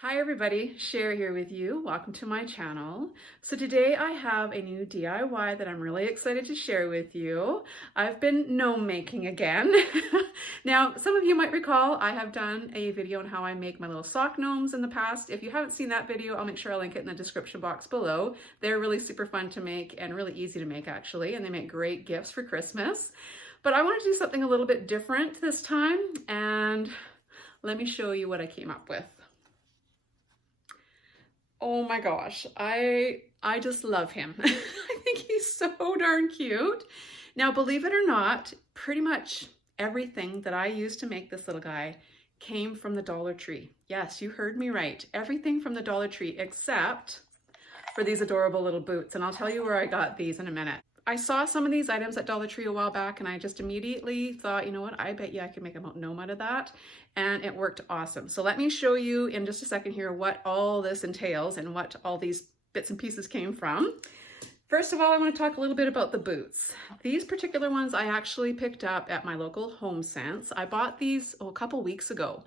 Hi everybody, Cher here with you. Welcome to my channel. So today I have a new DIY that I'm really excited to share with you. I've been gnome making again. Now, some of you might recall I have done a video on how I make my little sock gnomes in the past. If you haven't seen that video, I'll make sure I'll link it in the description box below. They're really super fun to make and really easy to make actually, and they make great gifts for Christmas. But I wanted to do something a little bit different this time, and let me show you what I came up with. Oh my gosh, I just love him. I think he's so darn cute. Now, believe it or not, pretty much everything that I used to make this little guy came from the Dollar Tree. Yes, you heard me right. Everything from the Dollar Tree except for these adorable little boots. And I'll tell you where I got these in a minute. I saw some of these items at Dollar Tree a while back and I just immediately thought, you know what, I bet you I could make a gnome out of that. And it worked awesome. So let me show you in just a second here what all this entails and what all these bits and pieces came from. First of all, I want to talk a little bit about the boots. These particular ones I actually picked up at my local Home Sense. I bought these a couple weeks ago.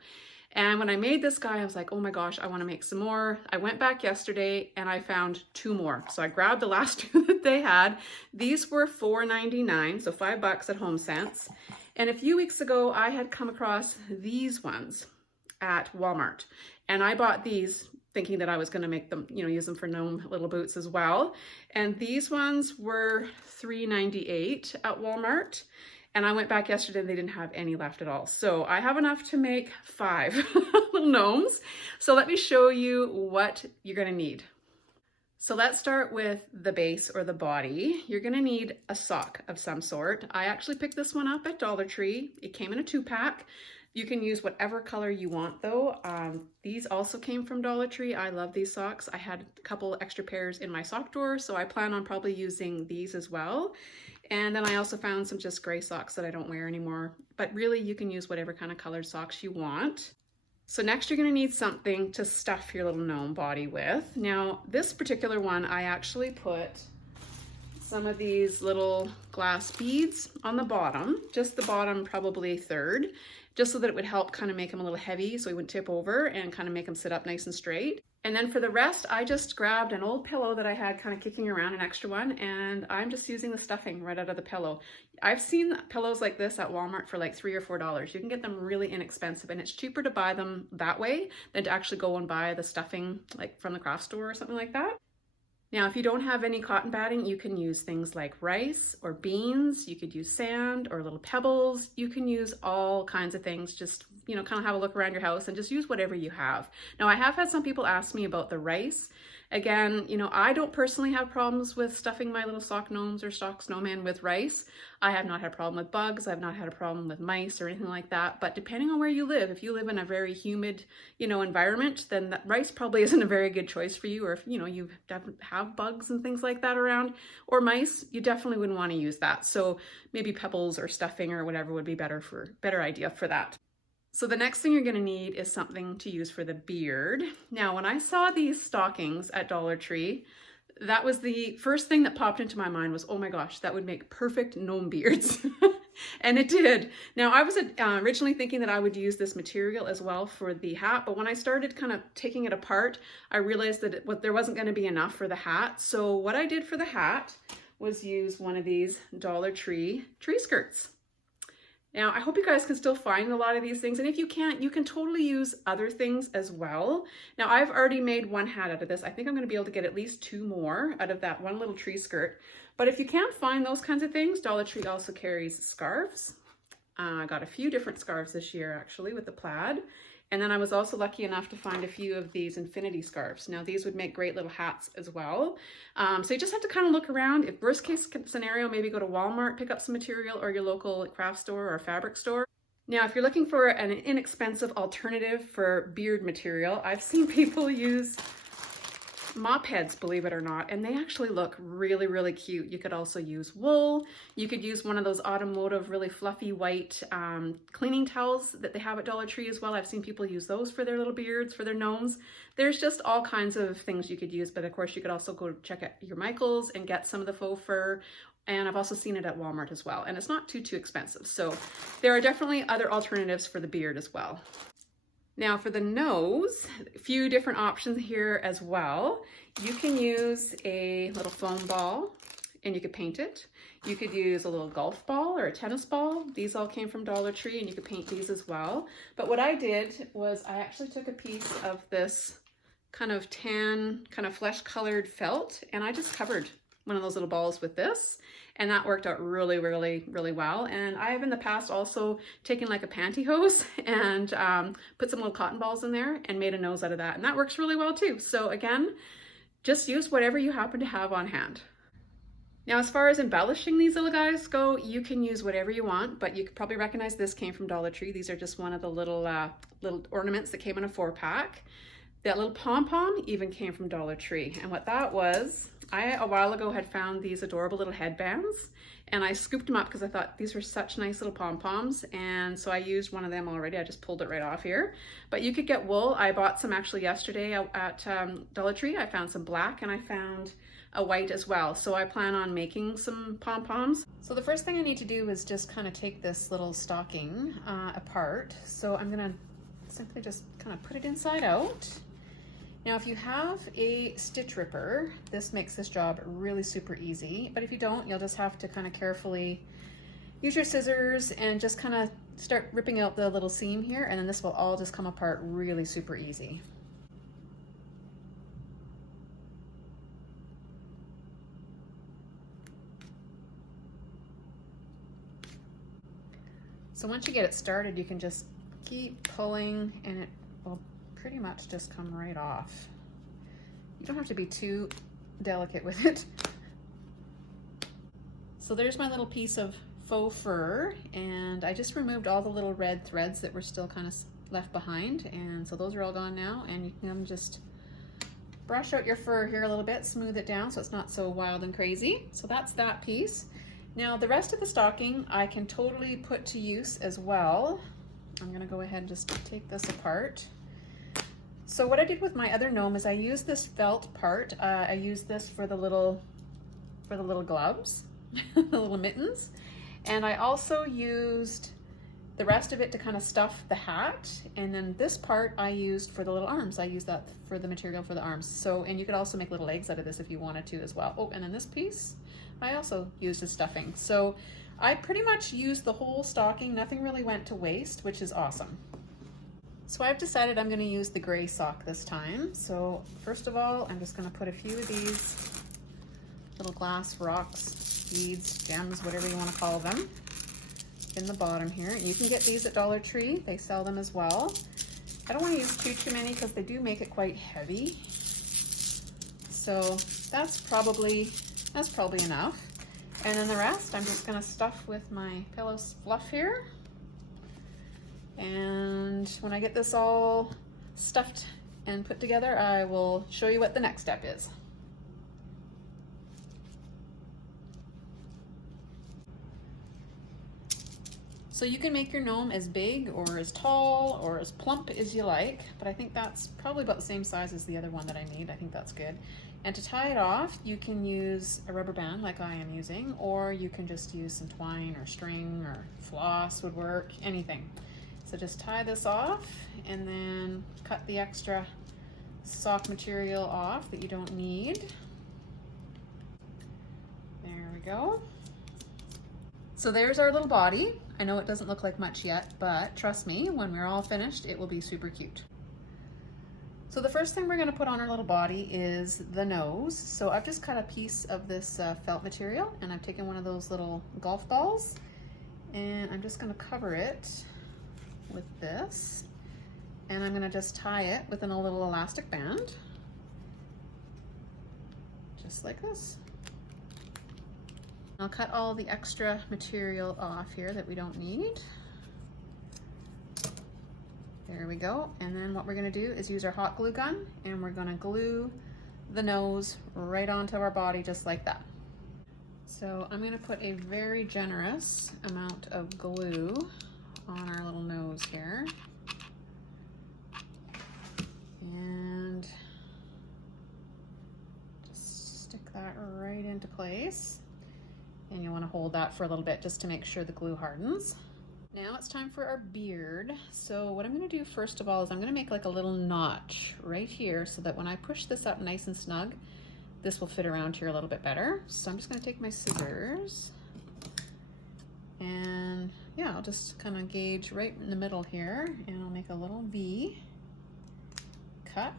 And when I made this guy, I was like, oh my gosh, I want to make some more. I went back yesterday and I found two more. So I grabbed the last two that they had. These were $4.99, so $5 at Home Sense. And a few weeks ago, I had come across these ones at Walmart. And I bought these thinking that I was going to make them, use them for gnome little boots as well. And these ones were $3.98 at Walmart. And I went back yesterday and they didn't have any left at all. So I have enough to make 5 little gnomes. So let me show you what you're gonna need. So let's start with the base or the body. You're gonna need a sock of some sort. I actually picked this one up at Dollar Tree. It came in a 2-pack. You can use whatever color you want though. These also came from Dollar Tree. I love these socks. I had a couple extra pairs in my sock drawer, so I plan on probably using these as well. And then I also found some just gray socks that I don't wear anymore. But really you can use whatever kind of colored socks you want. So next you're gonna need something to stuff your little gnome body with. Now this particular one, I actually put some of these little glass beads on the bottom, just the bottom probably third, just so that it would help kind of make them a little heavy so he wouldn't tip over and kind of make them sit up nice and straight. And then for the rest, I just grabbed an old pillow that I had kind of kicking around, an extra one, and I'm just using the stuffing right out of the pillow. I've seen pillows like this at Walmart for like $3 or $4. You can get them really inexpensive, and it's cheaper to buy them that way than to actually go and buy the stuffing like from the craft store or something like that. Now, if you don't have any cotton batting, you can use things like rice or beans. You could use sand or little pebbles. You can use all kinds of things. Just, kind of have a look around your house and just use whatever you have. Now, I have had some people ask me about the rice. Again, I don't personally have problems with stuffing my little sock gnomes or sock snowman with rice. I have not had a problem with bugs. I've not had a problem with mice or anything like that. But depending on where you live, if you live in a very humid, environment, then that rice probably isn't a very good choice for you. Or if, you have bugs and things like that around, or mice, you definitely wouldn't want to use that. So maybe pebbles or stuffing or whatever would be better idea for that. So the next thing you're going to need is something to use for the beard. Now, when I saw these stockings at Dollar Tree, that was the first thing that popped into my mind was, oh my gosh, that would make perfect gnome beards. And it did. Now, I was originally thinking that I would use this material as well for the hat, but when I started kind of taking it apart, I realized that there wasn't going to be enough for the hat. So what I did for the hat was use one of these Dollar Tree tree skirts. Now, I hope you guys can still find a lot of these things, and if you can't, you can totally use other things as well. Now, I've already made one hat out of this. I think I'm going to be able to get at least 2 more out of that one little tree skirt. But if you can't find those kinds of things, Dollar Tree also carries scarves. I got a few different scarves this year, actually, with the plaid. And then I was also lucky enough to find a few of these infinity scarves. Now these would make great little hats as well. So you just have to kind of look around. If worst case scenario, maybe go to Walmart, pick up some material, or your local craft store or fabric store. Now, if you're looking for an inexpensive alternative for beard material, I've seen people use mop heads, believe it or not, and they actually look really, really cute. You could also use wool. You could use one of those automotive, really fluffy white cleaning towels that they have at Dollar Tree as well. I've seen people use those for their little beards, for their gnomes. There's just all kinds of things you could use, but of course you could also go check out your Michaels and get some of the faux fur. And I've also seen it at Walmart as well, and it's not too expensive. So there are definitely other alternatives for the beard as well. Now for the nose, a few different options here as well. You can use a little foam ball and you could paint it. You could use a little golf ball or a tennis ball. These all came from Dollar Tree and you could paint these as well. But what I did was I actually took a piece of this kind of tan, kind of flesh colored felt, and I just covered one of those little balls with this, and that worked out really, really, really well. And I have in the past also taken like a pantyhose and put some little cotton balls in there and made a nose out of that, and that works really well too. So again, just use whatever you happen to have on hand. Now, as far as embellishing these little guys go, you can use whatever you want, but you could probably recognize this came from Dollar Tree. These are just one of the little ornaments that came in a 4-pack. That little pom-pom even came from Dollar Tree. And what that was, I a while ago had found these adorable little headbands, and I scooped them up because I thought these were such nice little pom-poms, and so I used one of them already. I just pulled it right off here. But you could get wool. I bought some actually yesterday at Dollar Tree. I found some black and I found a white as well. So I plan on making some pom-poms. So the first thing I need to do is just kind of take this little stocking apart. So I'm gonna simply just kind of put it inside out. Now, if you have a stitch ripper, this makes this job really super easy. But if you don't, you'll just have to kind of carefully use your scissors and just kind of start ripping out the little seam here, and then this will all just come apart really super easy. So once you get it started, you can just keep pulling and it will pretty much just come right off. You don't have to be too delicate with it. So there's my little piece of faux fur, and I just removed all the little red threads that were still kind of left behind, and so those are all gone now. And you can just brush out your fur here a little bit, smooth it down so it's not so wild and crazy. So that's that piece. Now the rest of the stocking I can totally put to use as well. I'm gonna go ahead and just take this apart. So what I did with my other gnome is I used this felt part. I used this for the little gloves, the little mittens. And I also used the rest of it to kind of stuff the hat. And then this part I used for the little arms. I used that for the material for the arms. So, and you could also make little legs out of this if you wanted to as well. Oh, and then this piece I also used as stuffing. So I pretty much used the whole stocking. Nothing really went to waste, which is awesome. So I've decided I'm going to use the gray sock this time. So first of all, I'm just going to put a few of these little glass rocks, beads, gems, whatever you want to call them, in the bottom here. You can get these at Dollar Tree. They sell them as well. I don't want to use too many because they do make it quite heavy. So that's probably enough. And then the rest I'm just going to stuff with my pillow fluff here. And when I get this all stuffed and put together, I will show you what the next step is. So you can make your gnome as big or as tall or as plump as you like, but I think that's probably about the same size as the other one that I need. I think that's good. And to tie it off, you can use a rubber band like I am using, or you can just use some twine or string or floss would work, anything. So just tie this off and then cut the extra sock material off that you don't need. There we go. So there's our little body. I know it doesn't look like much yet, but trust me, when we're all finished, it will be super cute. So the first thing we're going to put on our little body is the nose. So I've just cut a piece of this felt material, and I've taken one of those little golf balls, and I'm just going to cover it with this, and I'm going to just tie it within a little elastic band, just like this. I'll cut all the extra material off here that we don't need. There we go. And then what we're going to do is use our hot glue gun, and we're going to glue the nose right onto our body just like that. So I'm going to put a very generous amount of glue on our little nose here, and just stick that right into place. And you want to hold that for a little bit just to make sure the glue hardens. Now it's time for our beard. So what I'm gonna do first of all is I'm gonna make like a little notch right here so that when I push this up nice and snug, this will fit around here a little bit better. So I'm just gonna take my scissors and yeah, I'll just kind of gauge right in the middle here and I'll make a little V cut.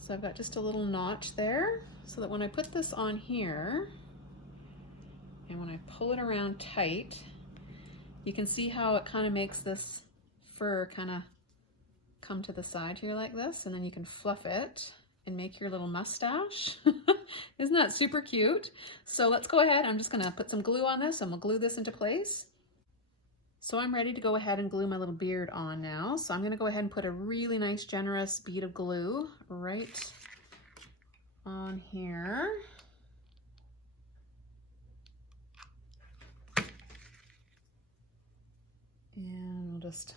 So I've got just a little notch there so that when I put this on here and when I pull it around tight, you can see how it kind of makes this fur kind of come to the side here like this, and then you can fluff it and make your little mustache. Isn't that super cute? So let's go ahead. I'm just gonna put some glue on this and we'll glue this into place. So I'm ready to go ahead and glue my little beard on now. So I'm gonna go ahead and put a really nice generous bead of glue right on here. And we'll just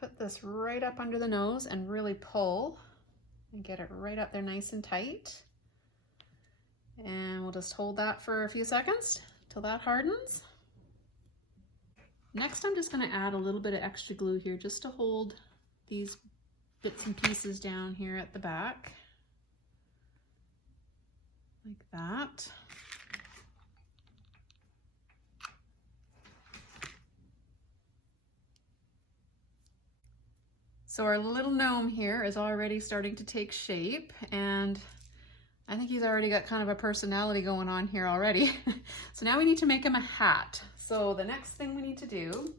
put this right up under the nose and really pull and get it right up there nice and tight. And we'll just hold that for a few seconds till that hardens. Next, I'm just going to add a little bit of extra glue here just to hold these bits and pieces down here at the back, like that. So our little gnome here is already starting to take shape, and I think he's already got kind of a personality going on here already. So now we need to make him a hat. So the next thing we need to do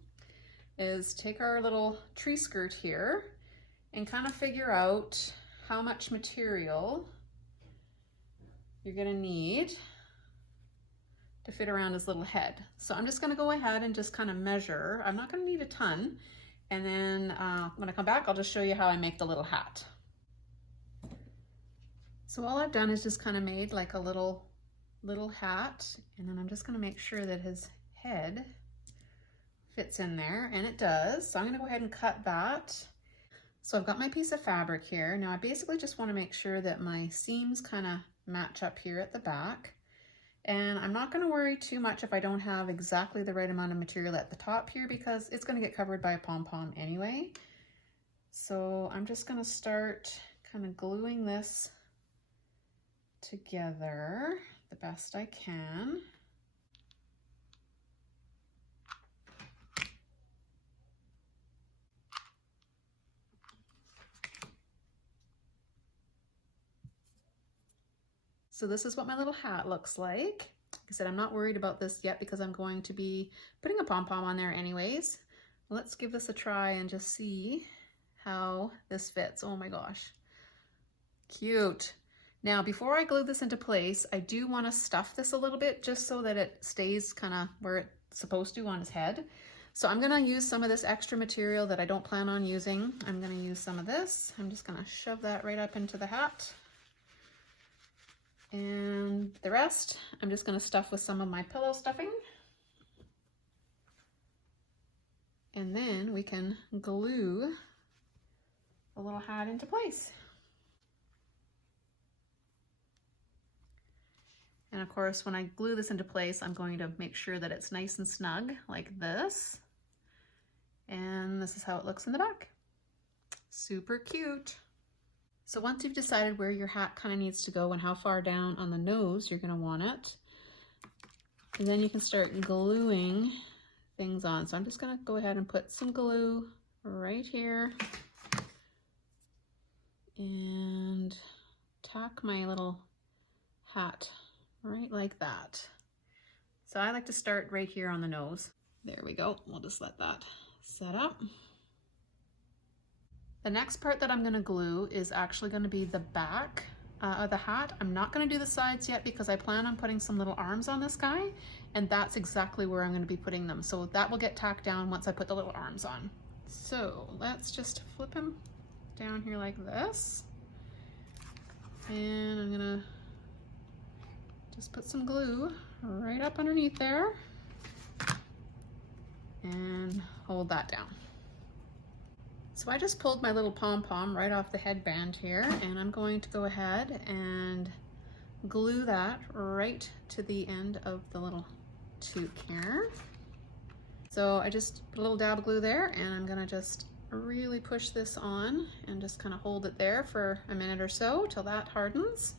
is take our little tree skirt here and kind of figure out how much material you're gonna need to fit around his little head. So I'm just gonna go ahead and just kind of measure. I'm not gonna need a ton. And then when I come back, I'll just show you how I make the little hat. So all I've done is just kind of made like a little hat, and then I'm just gonna make sure that his head fits in there, and it does. So I'm gonna go ahead and cut that. So I've got my piece of fabric here. Now I basically just wanna make sure that my seams kind of match up here at the back. And I'm not going to worry too much if I don't have exactly the right amount of material at the top here, because it's going to get covered by a pom-pom anyway. So I'm just going to start kind of gluing this together the best I can. So this is what my little hat looks like. Like I said, I'm not worried about this yet because I'm going to be putting a pom-pom on there anyways. Let's give this a try and just see how this fits. Oh my gosh, cute. Now, before I glue this into place, I do want to stuff this a little bit just so that it stays kind of where it's supposed to on his head. So I'm going to use some of this extra material that I don't plan on using. I'm going to use some of this. I'm just going to shove that right up into the hat. And the rest, I'm just going to stuff with some of my pillow stuffing. And then we can glue the little hat into place. And of course, when I glue this into place, I'm going to make sure that it's nice and snug like this. And this is how it looks in the back. Super cute. So once you've decided where your hat kind of needs to go and how far down on the nose you're going to want it, and then you can start gluing things on. So I'm just going to go ahead and put some glue right here and tack my little hat right like that. So I like to start right here on the nose. There we go. We'll just let that set up. The next part that I'm going to glue is actually going to be the back of the hat. I'm not going to do the sides yet because I plan on putting some little arms on this guy, and that's exactly where I'm going to be putting them. So that will get tacked down once I put the little arms on. So let's just flip him down here like this. And I'm going to just put some glue right up underneath there and hold that down. So I just pulled my little pom-pom right off the headband here, and I'm going to go ahead and glue that right to the end of the little toque here. So I just put a little dab of glue there, and I'm gonna just really push this on and just kind of hold it there for a minute or so till that hardens.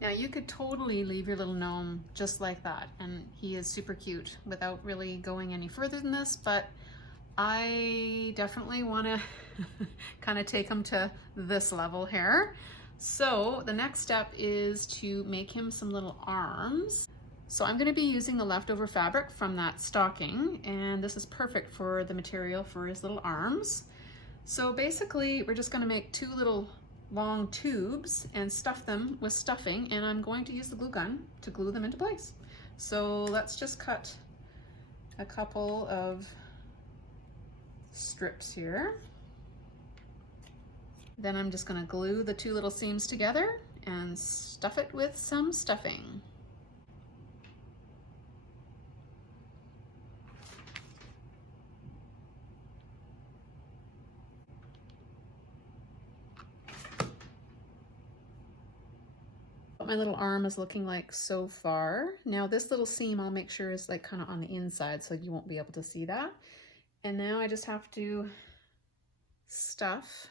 Now you could totally leave your little gnome just like that, and he is super cute without really going any further than this, but I definitely want to kind of take him to this level here. So the next step is to make him some little arms. So I'm going to be using the leftover fabric from that stocking, and this is perfect for the material for his little arms. So basically we're just going to make two little long tubes and stuff them with stuffing, and I'm going to use the glue gun to glue them into place. So let's just cut a couple of strips here. Then I'm just going to glue the two little seams together and stuff it with some stuffing. What my little arm is looking like so far. Now this little seam I'll make sure is like kind of on the inside so you won't be able to see that. And now I just have to stuff.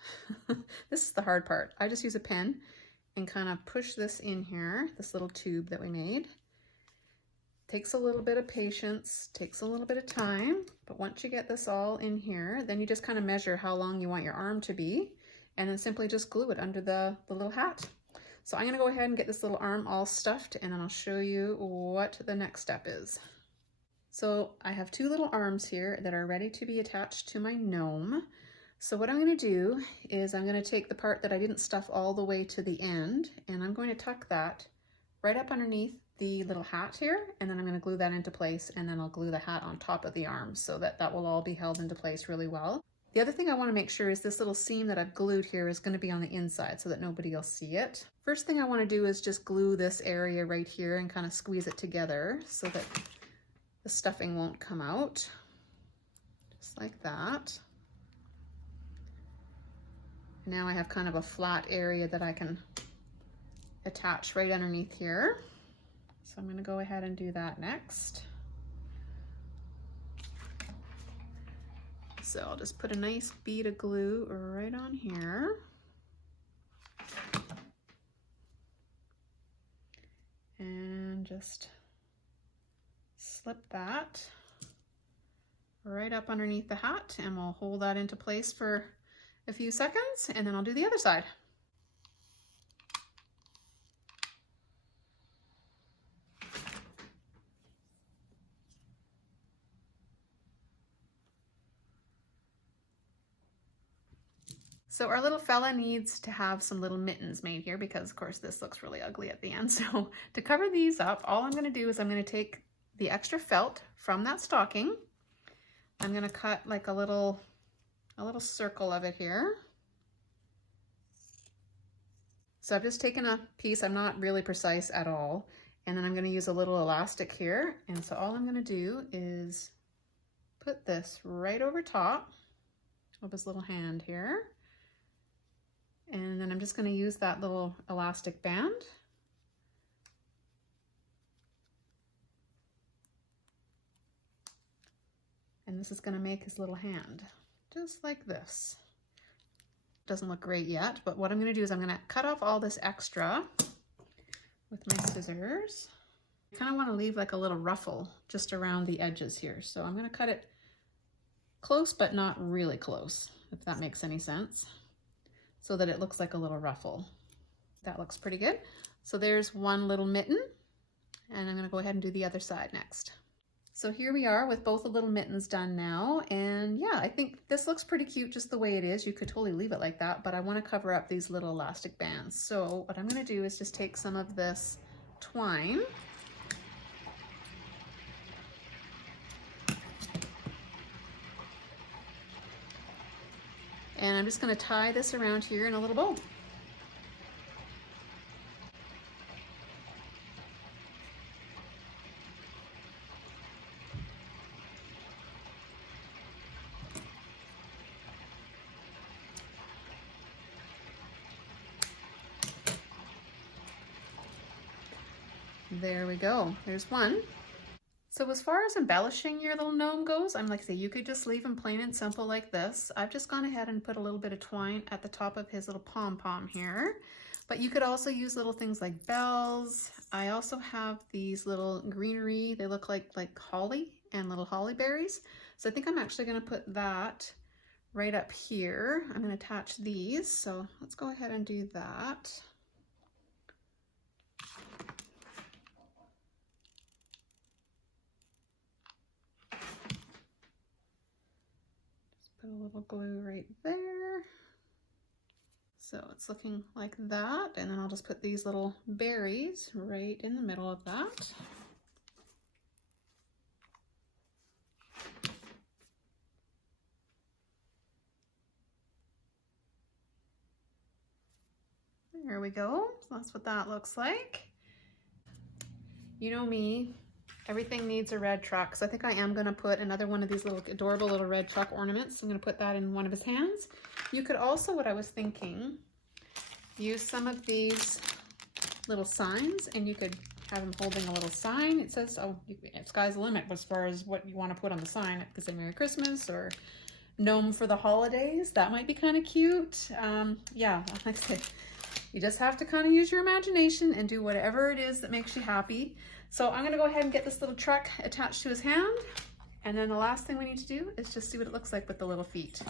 This is the hard part. I just use a pen and kind of push this in here, this little tube that we made. Takes a little bit of patience, takes a little bit of time, but once you get this all in here, then you just kind of measure how long you want your arm to be, and then simply just glue it under the little hat. So I'm gonna go ahead and get this little arm all stuffed, and then I'll show you what the next step is. So I have two little arms here that are ready to be attached to my gnome. So what I'm going to do is I'm going to take the part that I didn't stuff all the way to the end, and I'm going to tuck that right up underneath the little hat here, and then I'm going to glue that into place, and then I'll glue the hat on top of the arms so that that will all be held into place really well. The other thing I want to make sure is this little seam that I've glued here is going to be on the inside so that nobody will see it. First thing I want to do is just glue this area right here and kind of squeeze it together so that the stuffing won't come out, just like that. Now I have kind of a flat area that I can attach right underneath here. So I'm going to go ahead and do that next. So I'll just put a nice bead of glue right on here. And just slip that right up underneath the hat, and we'll hold that into place for a few seconds, and then I'll do the other side. So our little fella needs to have some little mittens made here because of course this looks really ugly at the end. So to cover these up, all I'm going to do is I'm going to take the extra felt from that stocking. I'm going to cut like a little circle of it here. So I've just taken a piece, I'm not really precise at all, and then I'm going to use a little elastic here, and so all I'm going to do is put this right over top of his little hand here, and then I'm just going to use that little elastic band. And this is going to make his little hand, just like this. Doesn't look great yet, but what I'm going to do is I'm going to cut off all this extra with my scissors. I kind of want to leave like a little ruffle just around the edges here. So I'm going to cut it close, but not really close, if that makes any sense, so that it looks like a little ruffle. That looks pretty good. So there's one little mitten, and I'm going to go ahead and do the other side next. So here we are with both the little mittens done now, and yeah, I think this looks pretty cute just the way it is. You could totally leave it like that, but I want to cover up these little elastic bands. So what I'm going to do is just take some of this twine, and I'm just going to tie this around here in a little bow. There we go. There's one. So as far as embellishing your little gnome goes, I'm like, say, you could just leave him plain and simple like this. I've just gone ahead and put a little bit of twine at the top of his little pom-pom here. But you could also use little things like bells. I also have these little greenery. They look like holly and little holly berries. So I think I'm actually going to put that right up here. I'm going to attach these. So let's go ahead and do that. Put a little glue right there. So it's looking like that. And then I'll just put these little berries right in the middle of that. There we go. So that's what that looks like. You know me. Everything needs a red truck, so I think I am going to put another one of these little adorable little red truck ornaments. I'm going to put that in one of his hands. You could also, what I was thinking, use some of these little signs, and you could have him holding a little sign. It says, oh, sky's the limit as far as what you want to put on the sign. It could say Merry Christmas or Gnome for the holidays. That might be kind of cute. Yeah, like I said, you just have to kind of use your imagination and do whatever it is that makes you happy. So I'm going to go ahead and get this little truck attached to his hand. And then the last thing we need to do is just see what it looks like with the little feet.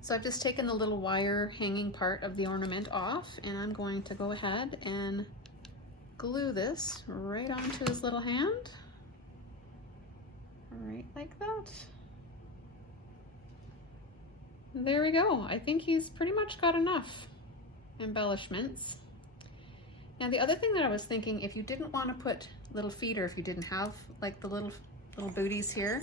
So I've just taken the little wire hanging part of the ornament off, and I'm going to go ahead and glue this right onto his little hand. Right like that. There we go. I think he's pretty much got enough embellishments. Now the other thing that I was thinking, if you didn't want to put little feet, or if you didn't have like the little booties here,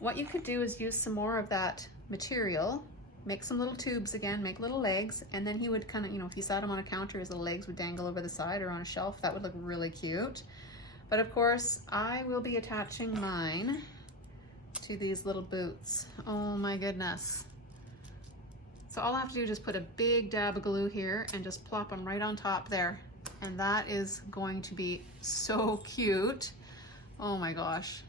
what you could do is use some more of that material, make some little tubes again, make little legs, and then he would kind of, you know, if you sat him on a counter, his little legs would dangle over the side or on a shelf. That would look really cute. But of course, I will be attaching mine to these little boots. Oh my goodness. So all I have to do is just put a big dab of glue here and just plop them right on top there. And that is going to be so cute. Oh my gosh.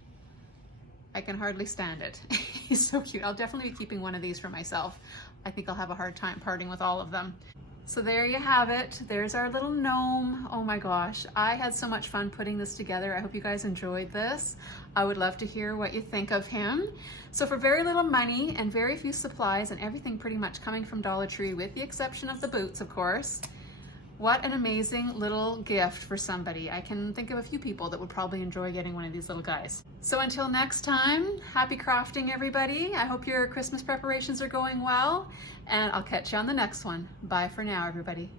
I can hardly stand it. He's so cute. I'll definitely be keeping one of these for myself. I think I'll have a hard time parting with all of them. So there you have it. There's our little gnome. Oh my gosh. I had so much fun putting this together. I hope you guys enjoyed this. I would love to hear what you think of him. So for very little money and very few supplies and everything pretty much coming from Dollar Tree, with the exception of the boots, of course, what an amazing little gift for somebody. I can think of a few people that would probably enjoy getting one of these little guys. So until next time, happy crafting everybody. I hope your Christmas preparations are going well, and I'll catch you on the next one. Bye for now, everybody.